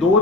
2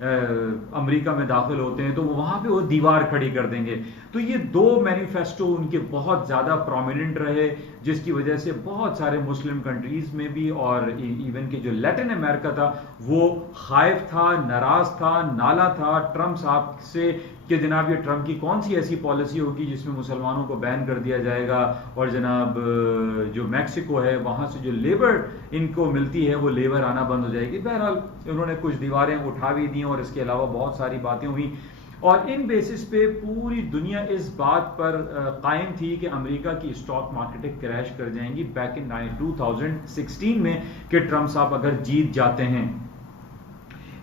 امریکہ میں داخل ہوتے ہیں تو وہاں پہ وہ دیوار کھڑی کر دیں گے. تو یہ دو مینیفیسٹو ان کے بہت زیادہ پرومیننٹ رہے، جس کی وجہ سے بہت سارے مسلم کنٹریز میں بھی اور ایون کہ جو لیٹن امریکہ تھا وہ خائف تھا، ناراض تھا، نالا تھا ٹرمپ صاحب سے کہ جناب یہ ٹرمپ کی کون سی ایسی پالیسی ہوگی جس میں مسلمانوں کو بین کر دیا جائے گا، اور جناب جو میکسیکو ہے وہاں سے جو لیبر ان کو ملتی ہے وہ لیبر آنا بند ہو جائے گی. بہرحال انہوں نے کچھ دیواریں اٹھا بھی دیں اور اس کے علاوہ بہت ساری باتیں ہوئیں، اور ان بیسس پہ پوری دنیا اس بات پر قائم تھی کہ امریکہ کی اسٹاک مارکیٹیں کریش کر جائیں گی بیک ان 2016 میں کہ ٹرمپ صاحب اگر جیت جاتے ہیں.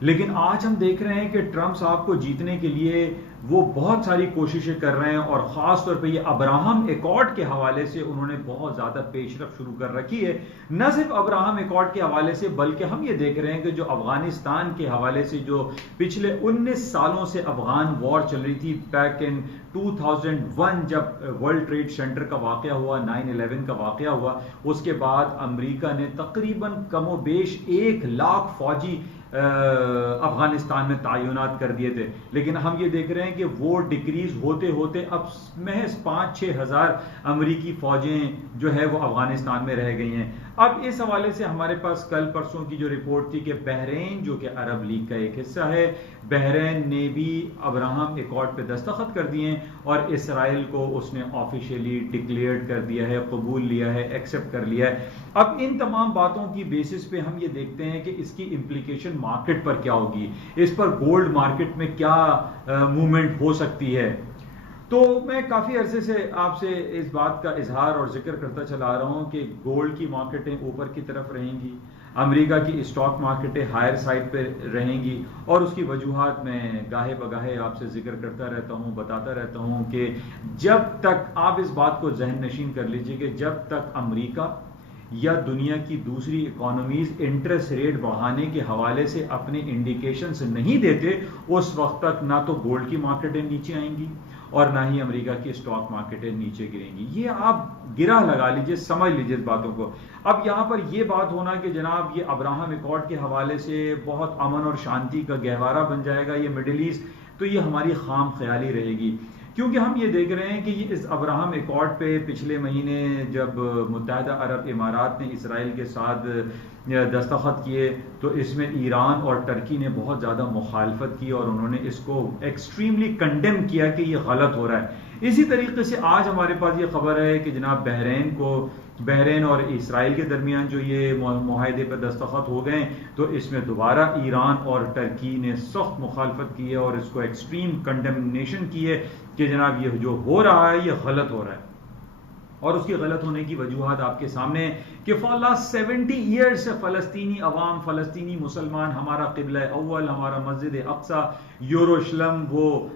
لیکن آج ہم دیکھ رہے ہیں کہ ٹرمپ صاحب کو جیتنے کے لیے وہ بہت ساری کوششیں کر رہے ہیں، اور خاص طور پہ یہ ابراہم ایکارڈ کے حوالے سے انہوں نے بہت زیادہ پیش رفت شروع کر رکھی ہے. نہ صرف ابراہم ایکارڈ کے حوالے سے بلکہ ہم یہ دیکھ رہے ہیں کہ جو افغانستان کے حوالے سے جو پچھلے 19 سالوں سے افغان وار چل رہی تھی، بیک ان 2001 جب ورلڈ ٹریڈ سینٹر کا واقعہ ہوا، 9/11 کا واقعہ ہوا، اس کے بعد امریکہ نے تقریباً کم و بیش 1 لاکھ فوجی افغانستان میں تعینات کر دیے تھے. لیکن ہم یہ دیکھ رہے ہیں کہ وہ ڈکریز ہوتے ہوتے اب محض 5-6 ہزار امریکی فوجیں جو ہے وہ افغانستان میں رہ گئی ہیں. اب اس حوالے سے ہمارے پاس کل پرسوں کی جو رپورٹ تھی کہ بحرین جو کہ عرب لیگ کا ایک حصہ ہے، بحرین نے بھی ابراہم ایکارڈ پہ دستخط کر دیے ہیں، اور اسرائیل کو اس نے آفیشیلی ڈکلیئرڈ کر دیا ہے، قبول لیا ہے، ایکسپٹ کر لیا ہے. اب ان تمام باتوں کی بیسس پہ ہم یہ دیکھتے ہیں کہ اس کی امپلیکیشن مارکیٹ پر کیا ہوگی، اس پر گولڈ مارکیٹ میں کیا موومنٹ ہو سکتی ہے. تو میں کافی عرصے سے آپ سے اس بات کا اظہار اور ذکر کرتا چلا آ رہا ہوں کہ گولڈ کی مارکیٹیں اوپر کی طرف رہیں گی، امریکہ کی اسٹاک مارکیٹیں ہائر سائڈ پہ رہیں گی، اور اس کی وجوہات میں گاہے بگاہے آپ سے ذکر کرتا رہتا ہوں، بتاتا رہتا ہوں کہ جب تک آپ اس بات کو ذہن نشین کر لیجئے کہ جب تک امریکہ یا دنیا کی دوسری اکانومیز انٹرسٹ ریٹ بڑھانے کے حوالے سے اپنے انڈیکیشنز نہیں دیتے، اس وقت تک نہ تو گولڈ کی مارکیٹیں نیچے آئیں گی اور نہ ہی امریکہ کی اسٹاک مارکیٹیں نیچے گریں گی. یہ آپ گرہ لگا لیجئے، سمجھ لیجئے اس باتوں کو. اب یہاں پر یہ بات ہونا کہ جناب یہ ابراہم ایکارڈ کے حوالے سے بہت امن اور شانتی کا گہوارہ بن جائے گا یہ مڈل ایسٹ، تو یہ ہماری خام خیالی رہے گی. کیونکہ ہم یہ دیکھ رہے ہیں کہ یہ اس ابراہم ایکارڈ پہ پچھلے مہینے جب متحدہ عرب امارات نے اسرائیل کے ساتھ دستخط کیے تو اس میں ایران اور ٹرکی نے بہت زیادہ مخالفت کی، اور انہوں نے اس کو ایکسٹریملی کنڈیم کیا کہ یہ غلط ہو رہا ہے. اسی طریقے سے آج ہمارے پاس یہ خبر ہے کہ جناب بحرین اور اسرائیل کے درمیان جو یہ معاہدے پر دستخط ہو گئے تو اس میں دوبارہ ایران اور ٹرکی نے سخت مخالفت کی ہے اور اس کو ایکسٹریم کنڈمنیشن کی ہے کہ جناب یہ جو ہو رہا ہے یہ غلط ہو رہا ہے. اور اس کی غلط ہونے کی وجوہات آپ کے سامنے کہ فار لاسٹ 70 ایئر سے فلسطینی عوام، فلسطینی مسلمان، ہمارا قبلہ اول، ہمارا مسجد اقصی، یروشلم، وہ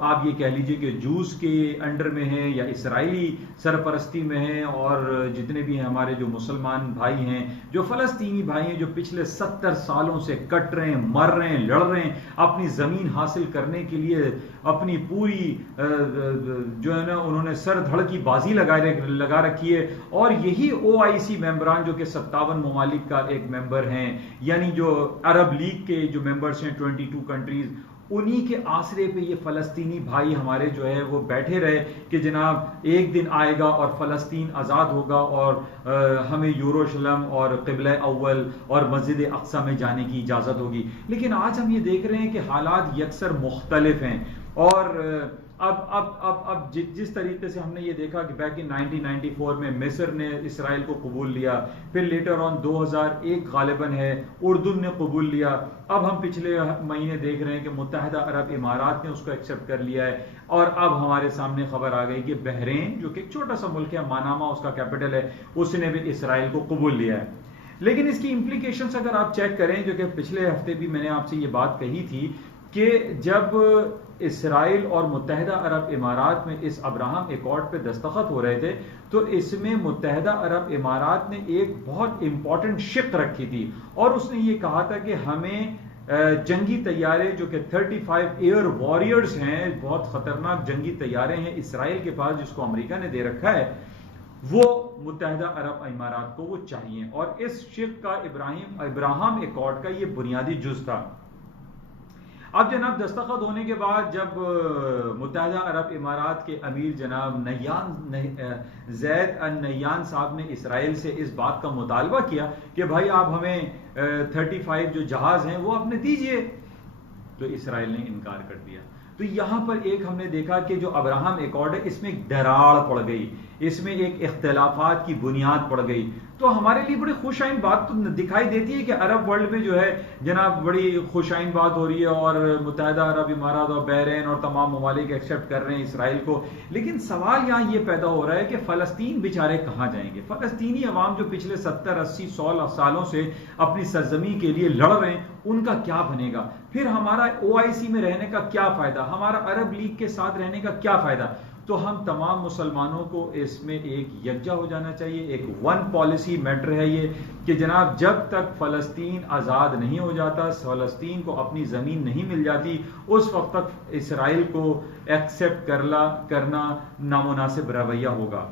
آپ یہ کہہ لیجئے کہ جوز کے انڈر میں ہے یا اسرائیلی سرپرستی میں ہے، اور جتنے بھی ہیں ہمارے جو مسلمان بھائی ہیں، جو فلسطینی بھائی ہیں، جو پچھلے 70 سالوں سے کٹ رہے ہیں، مر رہے ہیں، لڑ رہے ہیں اپنی زمین حاصل کرنے کے لیے، اپنی پوری جو ہے نا انہوں نے سر دھڑ کی بازی لگا رکھی ہے. اور یہی OIC ممبران جو کہ 57 ممالک کا ایک ممبر ہیں، یعنی جو عرب لیگ کے جو ممبرز ہیں 22 کنٹریز، انہی کے آسرے پہ یہ فلسطینی بھائی ہمارے جو ہے وہ بیٹھے رہے کہ جناب ایک دن آئے گا اور فلسطین آزاد ہوگا اور ہمیں یروشلم اور قبلہ اول اور مسجد اقصی میں جانے کی اجازت ہوگی. لیکن آج ہم یہ دیکھ رہے ہیں کہ حالات یکسر مختلف ہیں، اور اب جس طریقے سے ہم نے یہ دیکھا کہ بیک ان 1994 میں مصر نے اسرائیل کو قبول لیا، پھر لیٹر آن 2001 غالباً ہے اردن نے قبول لیا، اب ہم پچھلے مہینے دیکھ رہے ہیں کہ متحدہ عرب امارات نے اس کو ایکسپٹ کر لیا ہے، اور اب ہمارے سامنے خبر آ گئی کہ بحرین جو کہ ایک چھوٹا سا ملک ہے، ماناما اس کا کیپٹل ہے، اس نے بھی اسرائیل کو قبول لیا ہے. لیکن اس کی امپلیکیشنز اگر آپ چیک کریں، جو کہ پچھلے ہفتے بھی میں نے آپ سے یہ بات کہی تھی کہ جب اسرائیل اور متحدہ عرب امارات میں اس ابراہم ایکارڈ پہ دستخط ہو رہے تھے تو اس میں متحدہ عرب امارات نے ایک بہت امپورٹنٹ شق رکھی تھی، اور اس نے یہ کہا تھا کہ ہمیں جنگی طیارے جو کہ 35 ایئر واریئرز ہیں، بہت خطرناک جنگی طیارے ہیں اسرائیل کے پاس جس کو امریکہ نے دے رکھا ہے، وہ متحدہ عرب امارات کو وہ چاہیے. اور اس شق کا ابراہم ایکارڈ کا یہ بنیادی جز تھا. اب جناب دستخط ہونے کے بعد جب متحدہ عرب امارات کے امیر جناب زید النہیان صاحب نے اسرائیل سے اس بات کا مطالبہ کیا کہ بھائی آپ ہمیں 35 جو جہاز ہیں وہ اپنے دیجئے، تو اسرائیل نے انکار کر دیا. تو یہاں پر ایک ہم نے دیکھا کہ جو ابراہم ایکارڈ ہے اس میں ایک دراڑ پڑ گئی، اس میں ایک اختلافات کی بنیاد پڑ گئی. تو ہمارے لیے بڑی خوش آئین بات تو دکھائی دیتی ہے کہ عرب ورلڈ میں جو ہے جناب بڑی خوش آئین بات ہو رہی ہے اور متحدہ عرب امارات اور بحرین اور تمام ممالک ایکسیپٹ کر رہے ہیں اسرائیل کو. لیکن سوال یہاں یہ پیدا ہو رہا ہے کہ فلسطین بیچارے کہاں جائیں گے؟ فلسطینی عوام جو پچھلے 70-80 سالوں سے اپنی سرزمین کے لیے لڑ رہے ہیں، ان کا کیا بنے گا؟ پھر ہمارا OIC میں رہنے کا کیا فائدہ؟ ہمارا عرب لیگ کے ساتھ رہنے کا کیا فائدہ؟ تو ہم تمام مسلمانوں کو اس میں ایک یکجا ہو جانا چاہیے. ایک ون پالیسی میٹر ہے یہ کہ جناب جب تک فلسطین آزاد نہیں ہو جاتا، فلسطین کو اپنی زمین نہیں مل جاتی، اس وقت تک اسرائیل کو ایکسیپٹ کرنا نامناسب رویہ ہوگا.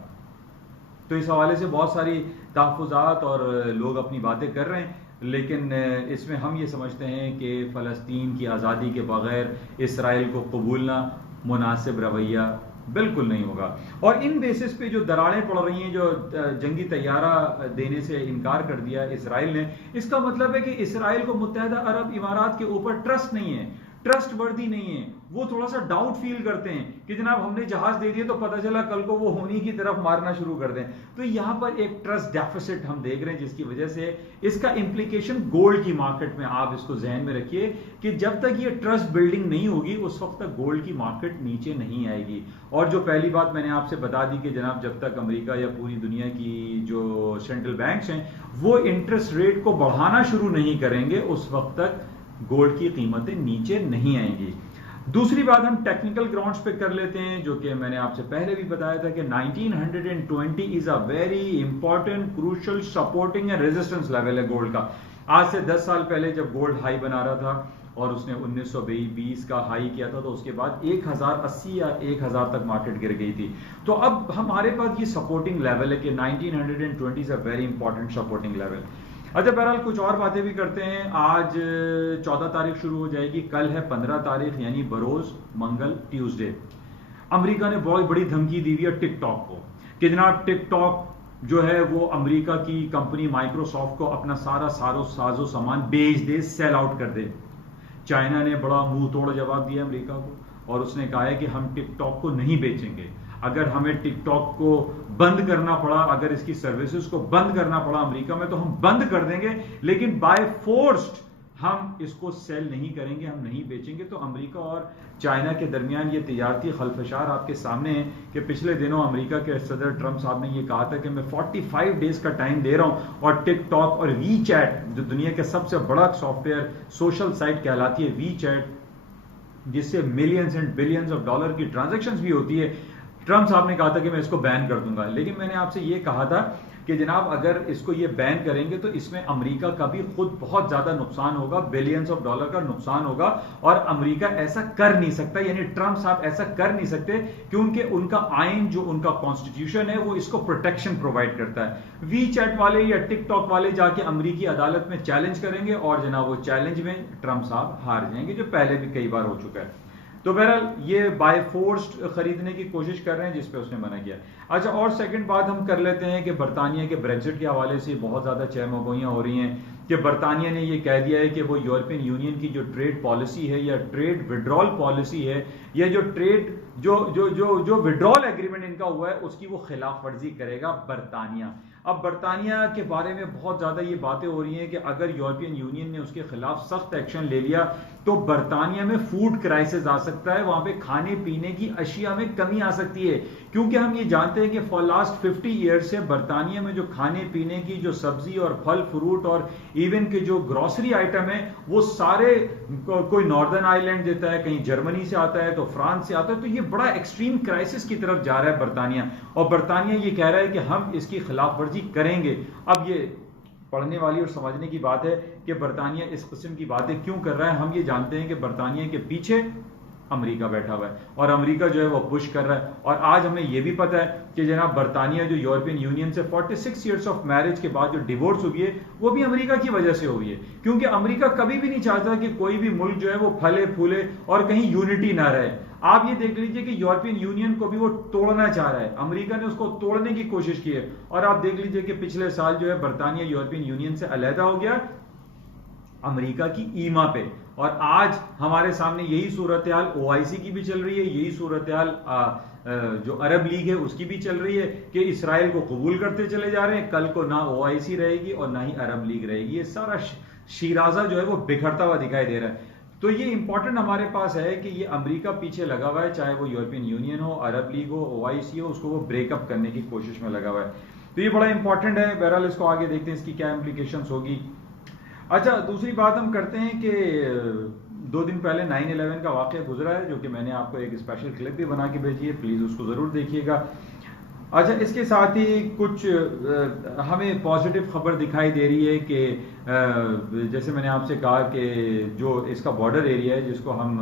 تو اس حوالے سے بہت ساری تحفظات اور لوگ اپنی باتیں کر رہے ہیں، لیکن اس میں ہم یہ سمجھتے ہیں کہ فلسطین کی آزادی کے بغیر اسرائیل کو قبولنا مناسب رویہ بالکل نہیں ہوگا. اور ان بیسس پہ جو دراڑیں پڑ رہی ہیں، جو جنگی طیارہ دینے سے انکار کر دیا اسرائیل نے، اس کا مطلب ہے کہ اسرائیل کو متحدہ عرب امارات کے اوپر ٹرسٹ نہیں ہے، ٹرسٹ وردی نہیں ہے. وہ تھوڑا سا ڈاؤٹ فیل کرتے ہیں کہ جناب ہم نے جہاز دے دیے تو پتہ چلا کل کو وہ ہونی کی طرف مارنا شروع کر دیں. تو یہاں پر ایک ٹرسٹ ڈیفیسٹ ہم دیکھ رہے ہیں، جس کی وجہ سے اس کا امپلیکیشن گولڈ کی مارکیٹ میں، آپ اس کو ذہن میں رکھیے کہ جب تک یہ ٹرسٹ بلڈنگ نہیں ہوگی اس وقت تک گولڈ کی مارکیٹ نیچے نہیں آئے گی. اور جو پہلی بات میں نے آپ سے بتا دی کہ جناب جب تک امریکہ یا پوری دنیا کی جو سینٹرل بینکس ہیں وہ انٹرسٹ ریٹ کو بڑھانا شروع نہیں کریں گے، اس وقت تک گولڈ کی قیمتیں نیچے نہیں آئیں گی. دوسری بات ہم ٹیکنیکل گراؤنڈز پہ کر لیتے ہیں، جو کہ میں نے آپ سے پہلے بھی بتایا تھا کہ 1920 is a very important crucial supporting and resistance level ہے گولڈ کا. آج سے 10 سال پہلے جب گولڈ ہائی بنا رہا تھا اور اس نے 1920 کا ہائی کیا تھا تو اس کے بعد 1080 یا 1000 تک مارکیٹ گر گئی تھی. تو اب ہمارے پاس یہ سپورٹنگ لیول ہے کہ 1920 is a very important supporting level. اچھا بہرحال کچھ اور باتیں بھی کرتے ہیں. آج 14 تاریخ شروع ہو جائے گی، کل ہے 15 تاریخ یعنی بروز منگل ٹیوزڈے. امریکہ نے بہت بڑی دھمکی دی ہوئی ہے ٹک ٹاک کو کہ جناب ٹک ٹاک جو ہے وہ امریکہ کی کمپنی مائکروسافٹ کو اپنا سارا ساز و سامان بیچ دے، سیل آؤٹ کر دے. چائنا نے بڑا منہ توڑ جواب دیا امریکہ کو اور اس نے کہا ہے کہ ہم ٹک ٹاک کو نہیں بیچیں گے. اگر ہمیں ٹک ٹاک کو بند کرنا پڑا، اگر اس کی سروسز کو بند کرنا پڑا امریکہ میں تو ہم بند کر دیں گے، لیکن بائی فورسڈ ہم اس کو سیل نہیں کریں گے، ہم نہیں بیچیں گے. تو امریکہ اور چائنا کے درمیان یہ تجارتی خلفشار آپ کے سامنے ہے کہ پچھلے دنوں امریکہ کے صدر ٹرمپ صاحب نے یہ کہا تھا کہ میں 45 ڈیز کا ٹائم دے رہا ہوں اور ٹک ٹاک اور وی چیٹ جو دنیا کے سب سے بڑا سافٹ ویئر سوشل سائٹ کہلاتی ہے وی چیٹ، جس سے millions and billions of dollar کی ٹرانزیکشنز بھی ہوتی ہے، ٹرمپ صاحب نے کہا تھا کہ میں اس کو بین کر دوں گا. لیکن میں نے آپ سے یہ کہا تھا کہ جناب اگر اس کو یہ بین کریں گے تو اس میں امریکہ کا بھی خود بہت زیادہ نقصان ہوگا، بلینز آف ڈالر کا نقصان ہوگا، اور امریکہ ایسا کر نہیں سکتا، یعنی ٹرمپ صاحب ایسا کر نہیں سکتے کیونکہ ان کا آئین جو ان کا کانسٹیٹیوشن ہے وہ اس کو پروٹیکشن پرووائڈ کرتا ہے. وی چیٹ والے یا ٹک ٹاک والے جا کے امریکی عدالت میں چیلنج کریں گے اور جناب وہ چیلنج میں ٹرمپ صاحب ہار جائیں گے، جو پہلے بھی کئی بار ہو چکا ہے. تو بہرحال یہ بائی فورسڈ خریدنے کی کوشش کر رہے ہیں جس پہ اس نے منع کیا. اچھا اور سیکنڈ بات ہم کر لیتے ہیں کہ برطانیہ کے بریگزٹ کے حوالے سے بہت زیادہ چہمگوئیاں ہو رہی ہیں کہ برطانیہ نے یہ کہہ دیا ہے کہ وہ یورپین یونین کی جو ٹریڈ پالیسی ہے یا ٹریڈ وڈرال پالیسی ہے یا جو ٹریڈ جو وڈرال ایگریمنٹ ان کا ہوا ہے اس کی وہ خلاف ورزی کرے گا برطانیہ. اب برطانیہ کے بارے میں بہت زیادہ یہ باتیں ہو رہی ہیں کہ اگر یورپین یونین نے اس کے خلاف سخت ایکشن لے لیا تو برطانیہ میں فوڈ کرائسس آ سکتا ہے، وہاں پہ کھانے پینے کی اشیاء میں کمی آ سکتی ہے. کیونکہ ہم یہ جانتے ہیں کہ فار لاسٹ 50 ایئر سے برطانیہ میں جو کھانے پینے کی جو سبزی اور پھل فروٹ اور ایون کے جو گروسری آئٹم ہیں وہ سارے کوئی ناردرن آئرلینڈ دیتا ہے، کہیں جرمنی سے آتا ہے تو فرانس سے آتا ہے. تو یہ بڑا ایکسٹریم کرائسس کی طرف جا رہا ہے برطانیہ، اور برطانیہ یہ کہہ رہا ہے کہ ہم اس کی خلاف ورزی کریں گے. اب یہ پڑھنے والی اور سمجھنے کی بات ہے کہ برطانیہ اس قسم کی باتیں کیوں کر رہا ہے. ہم یہ جانتے ہیں کہ برطانیہ کے پیچھے امریکہ بیٹھا ہوا ہے اور امریکہ جو ہے وہ پش کر رہا ہے. اور آج ہمیں یہ بھی پتا ہے کہ جناب برطانیہ جو یورپین یونین سے 46 ایئرس آف میرج کے بعد جو ڈیورس ہوئی ہے وہ بھی امریکہ کی وجہ سے ہوئی ہے, کیونکہ امریکہ کبھی بھی نہیں چاہتا کہ کوئی بھی ملک جو ہے وہ پھلے پھولے اور کہیں یونٹی نہ رہے. آپ یہ دیکھ لیجئے کہ یورپین یونین کو بھی وہ توڑنا چاہ رہا ہے, امریکہ نے اس کو توڑنے کی کوشش کی ہے. اور آپ دیکھ لیجئے کہ پچھلے سال جو ہے برطانیہ یورپین یونین سے علیحدہ ہو گیا امریکہ کی ایما پہ, اور آج ہمارے سامنے یہی صورتحال OIC کی بھی چل رہی ہے, یہی صورتحال جو عرب لیگ ہے اس کی بھی چل رہی ہے کہ اسرائیل کو قبول کرتے چلے جا رہے ہیں. کل کو نہ OIC رہے گی اور نہ ہی عرب لیگ رہے گی. یہ سارا شیرازہ جو ہے وہ بکھرتا ہوا دکھائی دے رہا ہے. تو یہ امپورٹنٹ ہمارے پاس ہے کہ یہ امریکہ پیچھے لگا ہوا ہے, چاہے وہ یورپین یونین ہو, عرب لیگ ہو, OIC ہو, اس کو وہ بریک اپ کرنے کی کوشش میں لگا ہوا ہے. تو یہ بڑا امپورٹنٹ ہے. بہرحال اس کو آگے دیکھتے ہیں اس کی کیا امپلیکیشنز ہوگی. اچھا, دوسری بات ہم کرتے ہیں کہ 2 دن پہلے 9/11 کا واقعہ گزرا ہے, جو کہ میں نے آپ کو ایک اسپیشل کلپ بھی بنا کے بھیجی ہے, پلیز اس کو ضرور دیکھیے گا. اچھا, اس کے ساتھ ہی کچھ ہمیں پازیٹیو خبر دکھائی دے رہی ہے کہ جیسے میں نے آپ سے کہا کہ جو اس کا بارڈر ایریا ہے جس کو ہم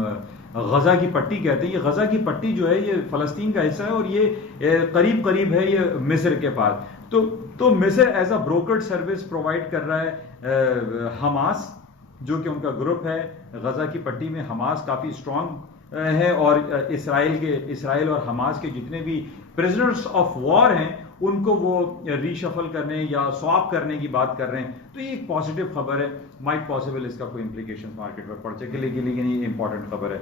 غزہ کی پٹی کہتے ہیں, یہ غزہ کی پٹی جو ہے یہ فلسطین کا حصہ ہے اور یہ قریب قریب ہے یہ مصر کے پاس. تو مصر ایز اے بروکرڈ سروس پرووائڈ کر رہا ہے حماس, جو کہ ان کا گروپ ہے. غزہ کی پٹی میں حماس کافی اسٹرانگ ہے اور اسرائیل اور حماس کے جتنے بھی پرزنرز آف وار ہیں ان کو وہ ری شفل کرنے یا سواپ کرنے کی بات کر رہے ہیں. تو یہ ایک پازیٹیو خبر ہے. مائٹ پاسبل اس کا کوئی امپلیکیشن مارکیٹ پر پڑ سکے, لیکن یہ امپورٹنٹ خبر ہے.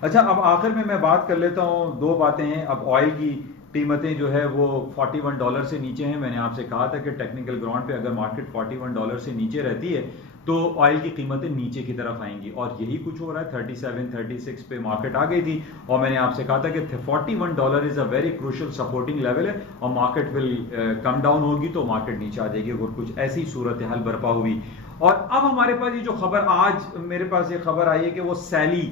اچھا, اب آخر میں بات کر لیتا ہوں 2 باتیں ہیں. اب آئل کی قیمتیں جو ہے وہ $41 سے نیچے ہیں. میں نے آپ سے کہا تھا کہ ٹیکنیکل گراؤنڈ پہ اگر مارکیٹ $41 سے نیچے رہتی ہے تو آئل کی قیمتیں نیچے کی طرف آئیں گی, اور یہی کچھ ہو رہا ہے. 37-36 پہ مارکیٹ آ گئی تھی اور میں نے آپ سے کہا تھا کہ $41 is a very crucial supporting level ہے, اور مارکیٹ ول کم ڈاؤن ہوگی تو مارکیٹ نیچے آ جائے گی اگر کچھ ایسی صورتحال برپا ہوئی. اور اب ہمارے پاس یہ جو خبر آج میرے پاس یہ خبر آئی ہے کہ وہ سیلی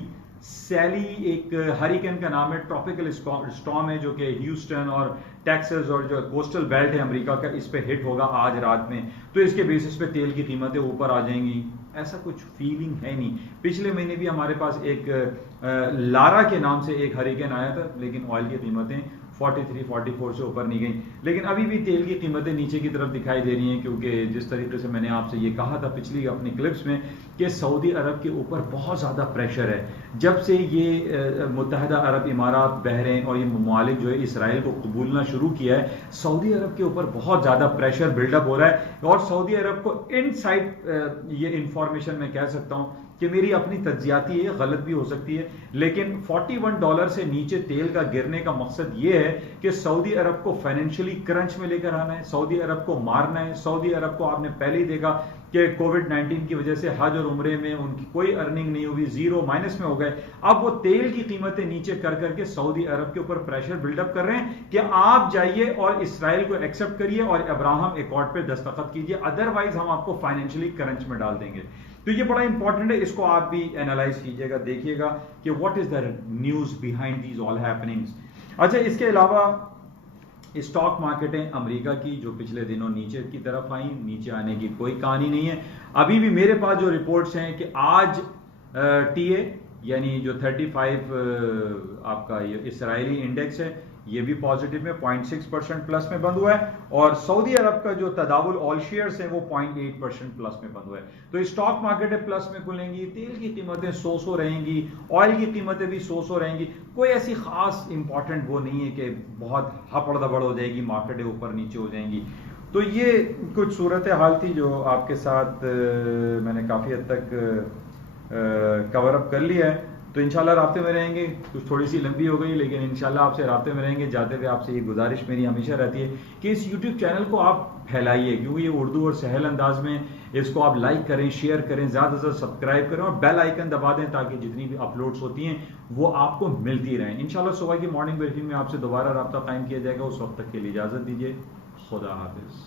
ایک ہریکین کا نام ہے, ٹراپیکل اسٹارم ہے جو کہ ہیوسٹن اور ٹیکسس اور جو کوسٹل بیلٹ ہے امریکہ کا اس پہ ہٹ ہوگا آج رات میں. تو اس کے بیسس پہ تیل کی قیمتیں اوپر آ جائیں گی. ایسا کچھ فیلنگ ہے نہیں. پچھلے مہینے بھی ہمارے پاس ایک لارا کے نام سے ایک ہریکین آیا تھا, لیکن آئل کی قیمتیں 43-44 سے اوپر نہیں گئیں. لیکن ابھی بھی تیل کی قیمتیں نیچے کی طرف دکھائی دے رہی ہیں, کیونکہ جس طریقے سے میں نے آپ سے یہ کہا تھا پچھلی اپنی کلپس میں کہ سعودی عرب کے اوپر بہت زیادہ پریشر ہے. جب سے یہ متحدہ عرب امارات, بحرین اور یہ ممالک جو ہے اسرائیل کو قبولنا شروع کیا ہے, سعودی عرب کے اوپر بہت زیادہ پریشر بلڈ اپ ہو رہا ہے. اور سعودی عرب کو ان سائڈ یہ انفارمیشن میں کہہ سکتا ہوں کہ میری اپنی تجزیاتی ہے, غلط بھی ہو سکتی ہے, لیکن $41 سے نیچے تیل کا گرنے کا مقصد یہ ہے کہ سعودی عرب کو فائنینشلی کرنچ میں لے کر آنا ہے, سعودی عرب کو مارنا ہے. سعودی عرب کو آپ نے پہلے ہی دیکھا کہ کووڈ-19 کی وجہ سے حج اور عمرے میں ان کی کوئی ارننگ نہیں ہوئی, زیرو مائنس میں ہو گئے. اب وہ تیل کی قیمتیں نیچے کر کے سعودی عرب کے اوپر پریشر بلڈ اپ کر رہے ہیں کہ آپ جائیے اور اسرائیل کو ایکسپٹ کریے اور ابراہم ایکارڈ پہ دستخط کیجیے, ادروائز ہم آپ کو فائنینشلی کرنچ میں ڈال دیں گے. تو یہ بڑا امپورٹنٹ ہے, اس کو آپ بھی اینالائز کیجیے گا, دیکھیے گا کہ what is the news behind these all happenings. اچھا, اس کے علاوہ اسٹاک مارکیٹیں امریکہ کی جو پچھلے دنوں نیچے کی طرف آئیں, نیچے آنے کی کوئی کہانی نہیں ہے. ابھی بھی میرے پاس جو رپورٹس ہیں کہ آج ٹی اے یعنی جو 35 آپ کا یہ اسرائیلی انڈیکس ہے یہ بھی پازیٹیو میں 0.6% پلس میں بند ہوا ہے, اور سعودی عرب کا جو تداول آل شیئرز ہیں وہ 0.8% پلس میں بند ہوا ہے. تو اسٹاک مارکیٹیں پلس میں کھلیں گی, تیل کی قیمتیں 100 رہیں گی, آئل کی قیمتیں بھی 100 رہیں گی. کوئی ایسی خاص امپورٹنٹ وہ نہیں ہے کہ بہت ہپڑ دبڑ ہو جائے گی, مارکیٹیں اوپر نیچے ہو جائیں گی. تو یہ کچھ صورت حال تھی جو آپ کے ساتھ میں نے کافی حد تک کور اپ کر لیا ہے. تو انشاءاللہ رابطے میں رہیں گے. کچھ تھوڑی سی لمبی ہو گئی لیکن انشاءاللہ آپ سے رابطے میں رہیں گے. جاتے ہوئے آپ سے یہ گزارش میری ہمیشہ رہتی ہے کہ اس یوٹیوب چینل کو آپ پھیلائیے, کیونکہ یہ اردو اور سہل انداز میں, اس کو آپ لائک کریں, شیئر کریں, زیادہ سے زیادہ سبسکرائب کریں اور بیل آئیکن دبا دیں تاکہ جتنی بھی اپلوڈز ہوتی ہیں وہ آپ کو ملتی رہیں. انشاءاللہ صبح کی مارننگ بریفنگ میں آپ سے دوبارہ رابطہ قائم کیا جائے گا. اس وقت تک کے لیے اجازت دیجیے. خدا حافظ.